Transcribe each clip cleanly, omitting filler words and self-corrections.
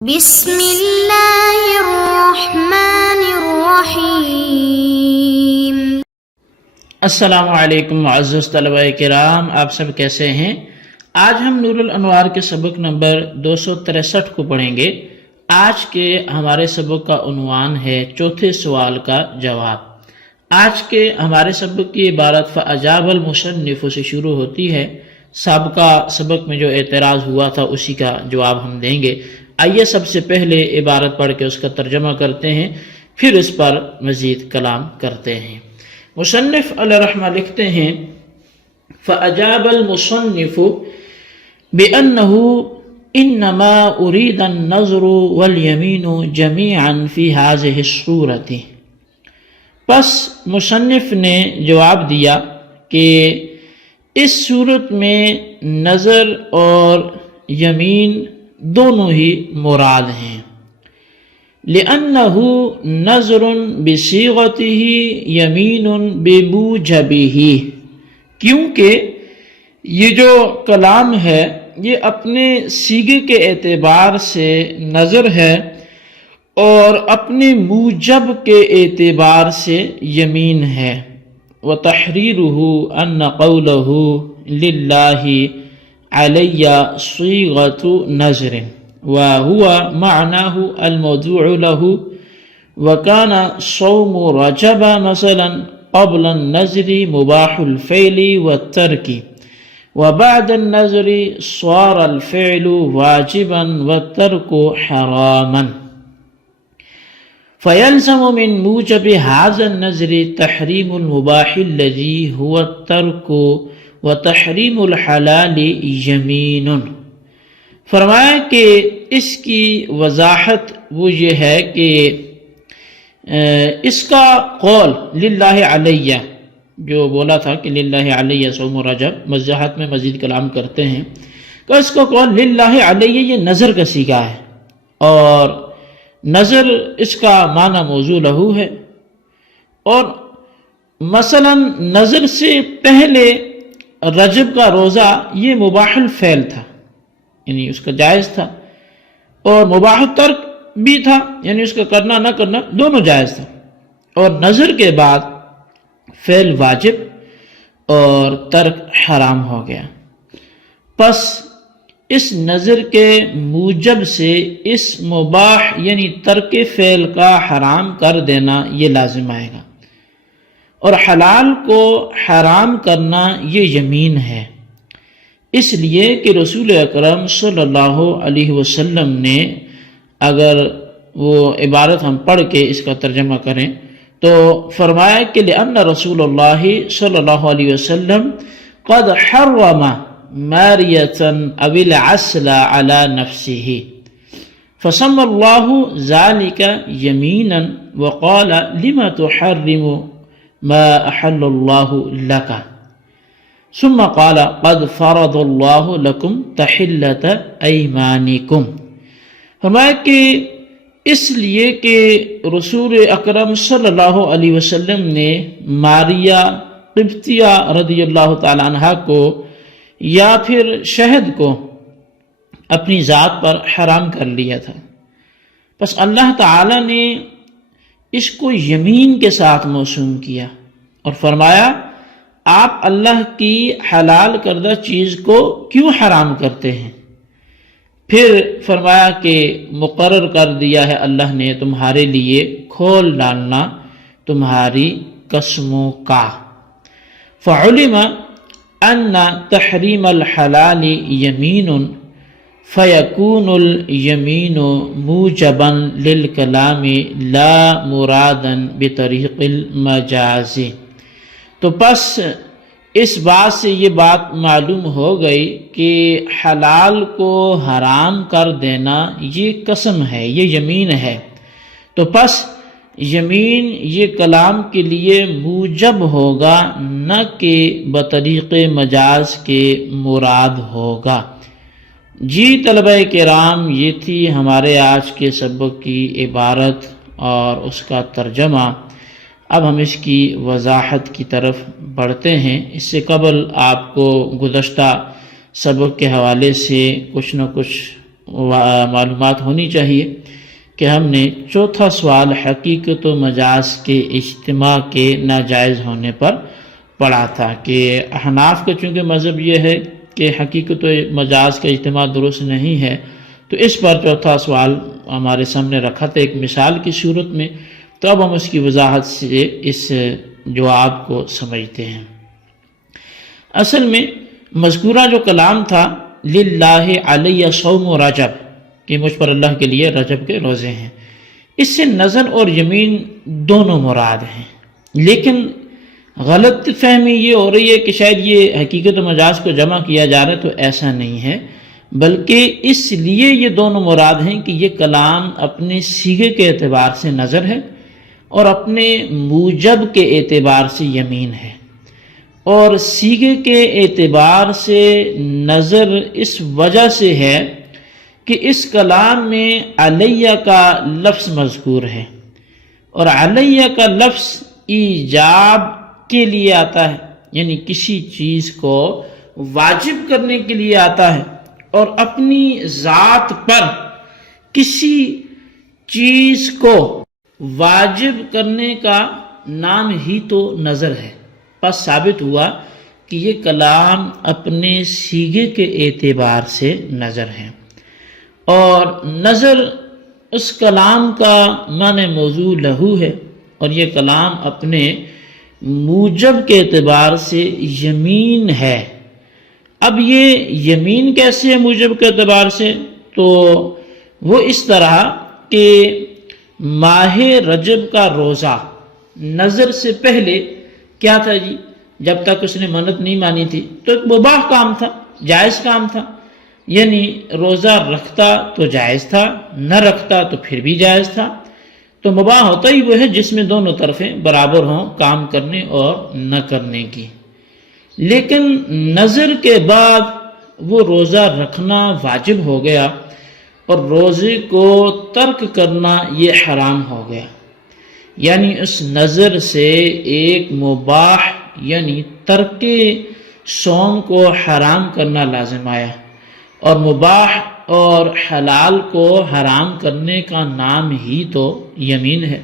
بسم اللہ الرحمن الرحیم۔ السلام علیکم معزز طلبہ کرام، آپ سب کیسے ہیں؟ آج ہم نور الانوار کے سبق نمبر 263 کو پڑھیں گے۔ آج کے ہمارے سبق کا عنوان ہے چوتھے سوال کا جواب۔ آج کے ہمارے سبق کی عبارت فَأَجَابَ الْمُصَنِّفُ سے شروع ہوتی ہے۔ سابقہ سبق میں جو اعتراض ہوا تھا اسی کا جواب ہم دیں گے۔ آئیے سب سے پہلے عبارت پڑھ کے اس کا ترجمہ کرتے ہیں، پھر اس پر مزید کلام کرتے ہیں۔ مصنف علیہ رحمہ لکھتے ہیں فَأَجَابَ الْمُصَنِّفُ بِأَنَّهُ إِنَّمَا أُرِيدَ النَّظْرُ وَالْيَمِينُ جَمِيعًا فِي هَذِهِ الصُّورَةِ۔ پس مصنف نے جواب دیا کہ اس صورت میں نظر اور یمین دونوں ہی مراد ہیں۔ لِأَنَّهُ نَظْرٌ بِصِيغَتِهِ يَمِينٌ بِمُوجَبِهِ، کیونکہ یہ جو کلام ہے یہ اپنے صیغے کے اعتبار سے نظر ہے اور اپنے موجب کے اعتبار سے یمین ہے۔ وَتَحْرِيرُهُ أَنَّ قَوْلَهُ لِلَّهِ عَلَيَّ صِيغَةُ نَظْرٍ وَهُوَ مَعْنَاهُ الْمَوْضُوعُ لَهُ، وَكَانَ صَوْمُ رَجَبَ مَثَلًا قَبْلَ النَّظْرِ مُبَاحُ الْفِعْلِ وَالتَّرْكِ، وَبَعْدَ النَّظْرِ صَارَ الْفِعْلُ وَاجِبًا وَالتَّرْكُ حَرَامًا، فَيَلْزَمُ مِنْ مُوجَبِ هَذَا النَّظْرِ تَحْرِيمُ الْمُبَاحِ الَّذِي هُوَ التَّرْكُ وَتَحْرِيمُ الْحَلَالِ يَمِينٌ۔ فرمایا کہ اس کی وضاحت وہ یہ ہے کہ اس کا قول للہ علیہ جو بولا تھا کہ للہ علیہ صوم رجب، وضاحت میں مزید کلام کرتے ہیں کہ اس کا قول للہ علیہ یہ نظر کا صیغہ ہے، اور نظر اس کا معنی موضوع لہو ہے، اور مثلا نظر سے پہلے رجب کا روزہ یہ مباح الفعل تھا، یعنی اس کا جائز تھا، اور مباح الترک بھی تھا، یعنی اس کا کرنا نہ کرنا دونوں جائز تھا، اور نظر کے بعد فعل واجب اور ترک حرام ہو گیا۔ پس اس نظر کے موجب سے اس مباح یعنی ترک فعل کا حرام کر دینا یہ لازم آئے گا، اور حلال کو حرام کرنا یہ یمین ہے، اس لیے کہ رسول اکرم صلی اللہ علیہ وسلم نے، اگر وہ عبارت ہم پڑھ کے اس کا ترجمہ کریں تو فرمایا کہ لأن رسول اللہ صلی اللہ علیہ وسلم قد حرم ماریة او العسل على نفسه، فسمى الله ذلك يمينا وقال لما تحرم ما احل الله لك، ثم قال قد فرض الله لكم تحلة ایمانکم۔ فرمایا کہ اس لیے کہ رسول اکرم صلی اللہ علیہ وسلم نے ماریہ قبطیہ رضی اللہ تعالی عنہ کو یا پھر شہد کو اپنی ذات پر حرام کر لیا تھا، پس اللہ تعالی نے اس کو یمین کے ساتھ موسوم کیا اور فرمایا آپ اللہ کی حلال کردہ چیز کو کیوں حرام کرتے ہیں؟ پھر فرمایا کہ مقرر کر دیا ہے اللہ نے تمہارے لیے کھول ڈالنا تمہاری قسموں کا۔ فعلم ان تحریم الحلال یمین فیکون الیمین موجبا للکلام لا مرادا بطریق المجاز۔ تو پس اس بات سے یہ بات معلوم ہو گئی کہ حلال کو حرام کر دینا یہ قسم ہے، یہ یمین ہے، تو پس یمین یہ کلام کے لیے موجب ہوگا نہ کہ بطریق مجاز کے مراد ہوگا۔ جی طلبہ کرام، یہ تھی ہمارے آج کے سبق کی عبارت اور اس کا ترجمہ۔ اب ہم اس کی وضاحت کی طرف بڑھتے ہیں۔ اس سے قبل آپ کو گزشتہ سبق کے حوالے سے کچھ نہ کچھ معلومات ہونی چاہیے کہ ہم نے چوتھا سوال حقیقت و مجاز کے اجتماع کے ناجائز ہونے پر پڑھا تھا کہ احناف کا چونکہ مذہب یہ ہے کہ حقیقت و مجاز کا اجتماع درست نہیں ہے، تو اس پر چوتھا سوال ہمارے سامنے رکھا تھا ایک مثال کی صورت میں، تو اب ہم اس کی وضاحت سے اس جواب کو سمجھتے ہیں۔ اصل میں مذکورہ جو کلام تھا للہ علیہ صوم و رجب، کہ مجھ پر اللہ کے لیے رجب کے روزے ہیں، اس سے نظر اور یمین دونوں مراد ہیں، لیکن غلط فہمی یہ ہو رہی ہے کہ شاید یہ حقیقت و مجاز کو جمع کیا جا رہا ہے، تو ایسا نہیں ہے، بلکہ اس لیے یہ دونوں مراد ہیں کہ یہ کلام اپنے صیغے کے اعتبار سے نظر ہے اور اپنے موجب کے اعتبار سے یمین ہے، اور صیغے کے اعتبار سے نظر اس وجہ سے ہے کہ اس کلام میں علیہ کا لفظ مذکور ہے، اور علیہ کا لفظ ایجاب کے لیے آتا ہے، یعنی کسی چیز کو واجب کرنے کے لیے آتا ہے، اور اپنی ذات پر کسی چیز کو واجب کرنے کا نام ہی تو نظر ہے۔ پس ثابت ہوا کہ یہ کلام اپنے صیغے کے اعتبار سے نظر ہے، اور نظر اس کلام کا معنی موضوع لہو ہے، اور یہ کلام اپنے موجب کے اعتبار سے یمین ہے۔ اب یہ یمین کیسے ہے موجب کے اعتبار سے؟ تو وہ اس طرح کہ ماہ رجب کا روزہ نظر سے پہلے کیا تھا جی؟ جب تک اس نے منت نہیں مانی تھی تو ایک مباح کام تھا، جائز کام تھا، یعنی روزہ رکھتا تو جائز تھا، نہ رکھتا تو پھر بھی جائز تھا۔ تو مباح ہوتا ہی وہ ہے جس میں دونوں طرفیں برابر ہوں کام کرنے اور نہ کرنے کی، لیکن نظر کے بعد وہ روزہ رکھنا واجب ہو گیا اور روزے کو ترک کرنا یہ حرام ہو گیا، یعنی اس نظر سے ایک مباح یعنی ترک صوم کو حرام کرنا لازم آیا، اور مباح اور حلال کو حرام کرنے کا نام ہی تو یمین ہے۔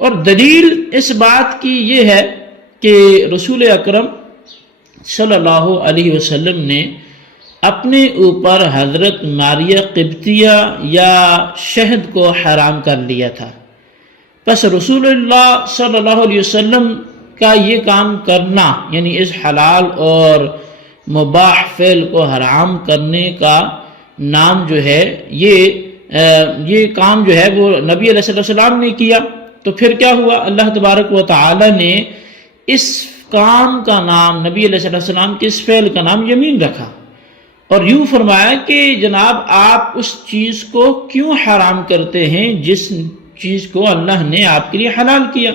اور دلیل اس بات کی یہ ہے کہ رسول اکرم صلی اللہ علیہ وسلم نے اپنے اوپر حضرت ماریہ قبطیہ یا شہد کو حرام کر لیا تھا، پس رسول اللہ صلی اللہ علیہ وسلم کا یہ کام کرنا، یعنی اس حلال اور مباح فعل کو حرام کرنے کا نام جو ہے یہ کام جو ہے وہ نبی علیہ السلام نے کیا، تو پھر کیا ہوا؟ اللہ تبارک و تعالی نے اس کام کا نام، نبی علیہ السلام کے اس فعل کا نام یمین رکھا، اور یوں فرمایا کہ جناب آپ اس چیز کو کیوں حرام کرتے ہیں جس چیز کو اللہ نے آپ کے لیے حلال کیا،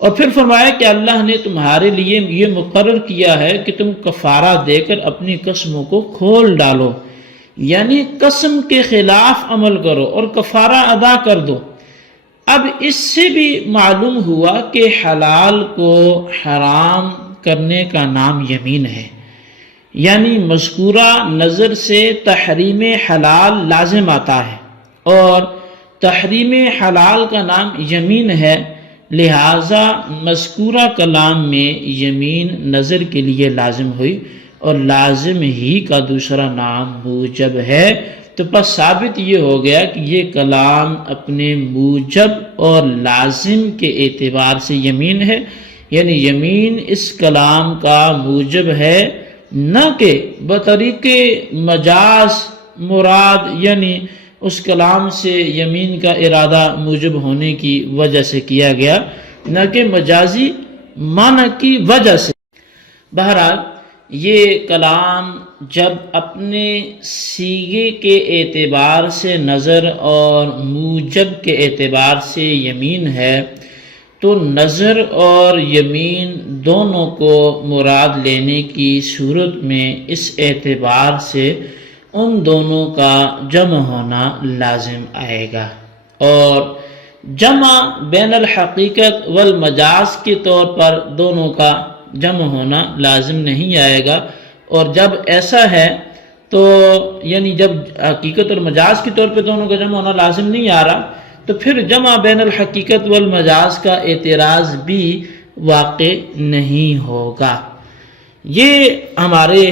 اور پھر فرمایا کہ اللہ نے تمہارے لیے یہ مقرر کیا ہے کہ تم کفارہ دے کر اپنی قسموں کو کھول ڈالو، یعنی قسم کے خلاف عمل کرو اور کفارہ ادا کر دو۔ اب اس سے بھی معلوم ہوا کہ حلال کو حرام کرنے کا نام یمین ہے، یعنی مذکورہ نظر سے تحریم حلال لازم آتا ہے، اور تحریم حلال کا نام یمین ہے، لہٰذا مذکورہ کلام میں یمین نظر کے لیے لازم ہوئی، اور لازم ہی کا دوسرا نام موجب ہے، تو پس ثابت یہ ہو گیا کہ یہ کلام اپنے موجب اور لازم کے اعتبار سے یمین ہے، یعنی یمین اس کلام کا موجب ہے، نہ کہ بطریق مجاز مراد، یعنی اس کلام سے یمین کا ارادہ موجب ہونے کی وجہ سے کیا گیا، نہ کہ مجازی معنی کی وجہ سے۔ بہرحال یہ کلام جب اپنے صیغے کے اعتبار سے نظر اور موجب کے اعتبار سے یمین ہے، تو نظر اور یمین دونوں کو مراد لینے کی صورت میں اس اعتبار سے ان دونوں کا جمع ہونا لازم آئے گا، اور جمع بین الحقیقت والمجاز کے طور پر دونوں کا جمع ہونا لازم نہیں آئے گا، اور جب ایسا ہے تو یعنی جب حقیقت اور مجاز کے طور پہ دونوں کا جمع ہونا لازم نہیں آ رہا تو پھر جمع بین الحقیقت والمجاز کا اعتراض بھی واقع نہیں ہوگا۔ یہ ہمارے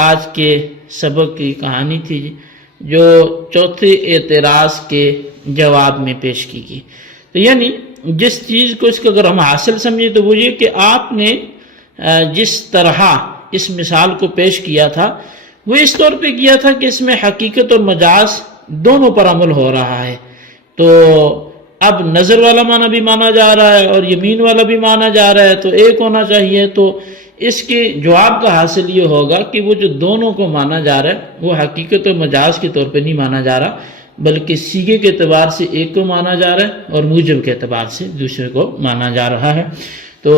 آج کے سبق کی کہانی تھی جو چوتھے اعتراض کے جواب میں پیش کی گئی۔ تو یعنی جس چیز کو اس کو اگر ہم حاصل سمجھیں تو وہ یہ کہ آپ نے جس طرح اس مثال کو پیش کیا تھا وہ اس طور پہ کیا تھا کہ اس میں حقیقت اور مجاز دونوں پر عمل ہو رہا ہے، تو اب نظر والا معنی بھی مانا جا رہا ہے اور یمین والا بھی مانا جا رہا ہے، تو ایک ہونا چاہیے۔ تو اس کے جواب کا حاصل یہ ہوگا کہ وہ جو دونوں کو مانا جا رہا ہے وہ حقیقت اور مجاز کے طور پہ نہیں مانا جا رہا، بلکہ سیغے کے اعتبار سے ایک کو مانا جا رہا ہے اور موجب کے اعتبار سے دوسرے کو مانا جا رہا ہے۔ تو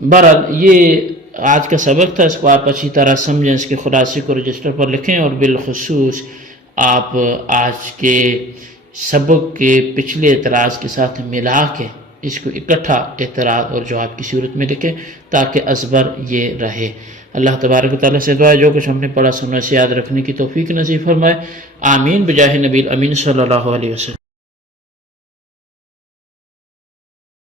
بہرحال یہ آج کا سبق تھا، اس کو آپ اچھی طرح سمجھیں، اس کے خلاصے کو رجسٹر پر لکھیں، اور بالخصوص آپ آج کے سبق کے پچھلے اعتراض کے ساتھ ملا کے اس کو اکٹھا اعتراض اور جواب کی صورت میں لکھیں تاکہ ازبر یہ رہے۔ اللہ تبارک و تعالیٰ سے دعا ہے جو کچھ ہم نے پڑھا سنا اسے یاد رکھنے کی توفیق نصیب فرمائے، آمین بجاہ نبی الامین صلی اللہ علیہ وسلم۔